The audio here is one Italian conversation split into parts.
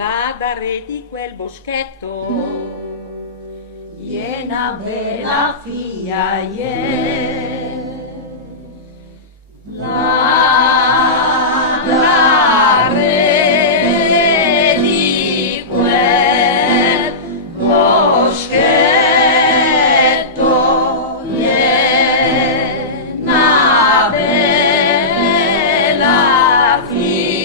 là da re di quel boschetto, ie una bella figlia, là da re di quel boschetto, ie una bella figlia,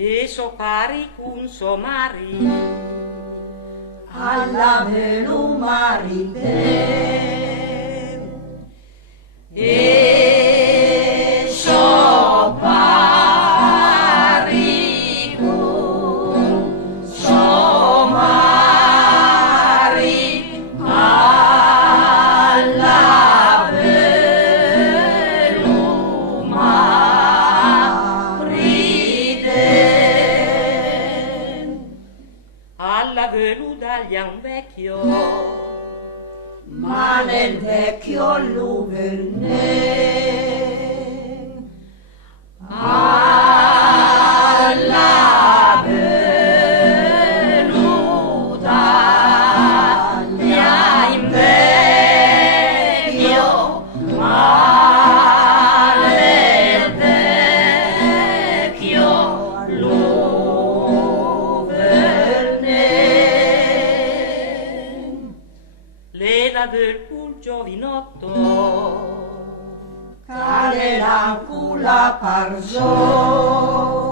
e so pari cun so mari, alla velumarite, e so pari cun so mari, alla velumarite, alla veluda gli ha un vecchio, ma nel vecchio Luverne, alla veluda gli ha in vecchio, ma nel vecchio Luverne, l'era del cul giovinotto, cale la cula parzo,